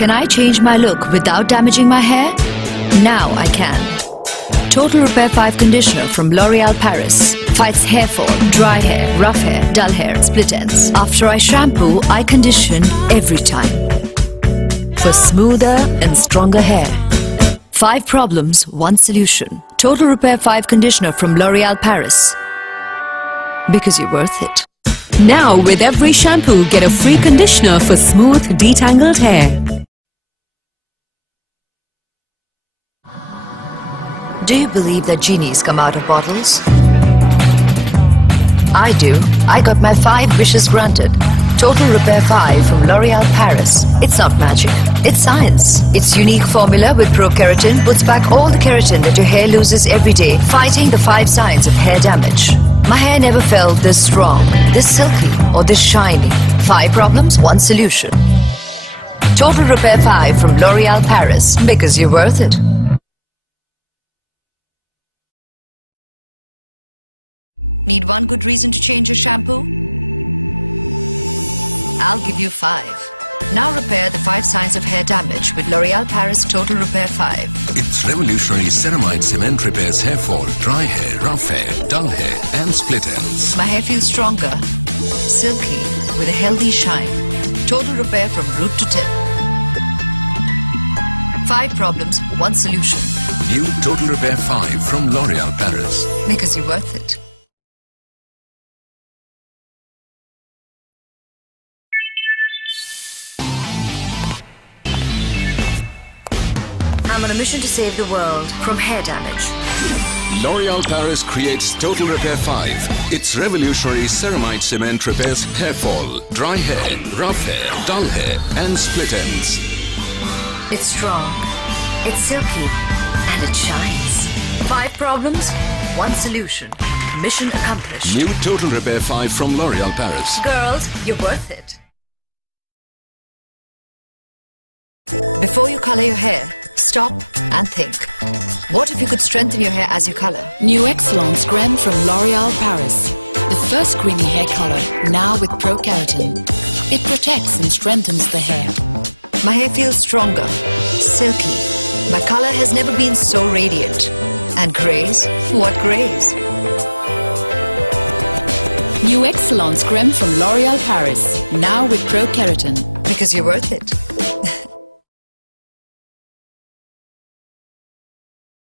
Can I change my look without damaging my hair? Now I can. Total Repair 5 Conditioner from L'Oréal Paris fights hair fall, dry hair, rough hair, dull hair, split ends. After I shampoo, I condition every time for smoother and stronger hair. 5 problems, 1 solution. Total Repair 5 Conditioner from L'Oréal Paris. Because you're worth it. Now with every shampoo, get a free conditioner for smooth, detangled hair. Do you believe that genies come out of bottles? I do. I got my 5 wishes granted. Total Repair 5 from L'Oréal Paris. It's not magic, it's science. Its unique formula with pro-keratin puts back all the keratin that your hair loses every day, fighting the 5 signs of hair damage. My hair never felt this strong, this silky, or this shiny. 5 problems, 1 solution. Total Repair 5 from L'Oréal Paris. Because you're worth it. Need 1 good reason to change your shampoo? I'll give you 5. Now repair the 5 signs of hair damage with L'Oréal Paris Total Repair 5. Its revolutionary ceramide cement repairs hair fall, dry hair, rough hair, dull hair and split ends. My hair feels stronger, silky, with a healthy shine. Total repair from root to tip. 5 problems, 1 solution. New Total Repair 5 from L'Oréal Paris. Because you're worth it. I'm on a mission to save the world from hair damage. L'Oréal Paris creates Total Repair 5. Its revolutionary ceramide cement repairs hair fall, dry hair, rough hair, dull hair and split ends. It's strong, it's silky, and it shines. 5 problems, 1 solution. Mission accomplished. New Total Repair 5 from L'Oréal Paris. Girls, you're worth it. Before you color your hair, stop and think. What if you could strengthen your hair as you color? New Excellence Creme from L'Oréal Paris. The first creamy hair color, now with pro-keratin. It protects and strengthens the hair. My hair feels stronger, silky. My color has never been so radiant. And grays? What grays? New Excellence Creme from L'Oréal Paris. Now with pro-keratin. Because you're worth it.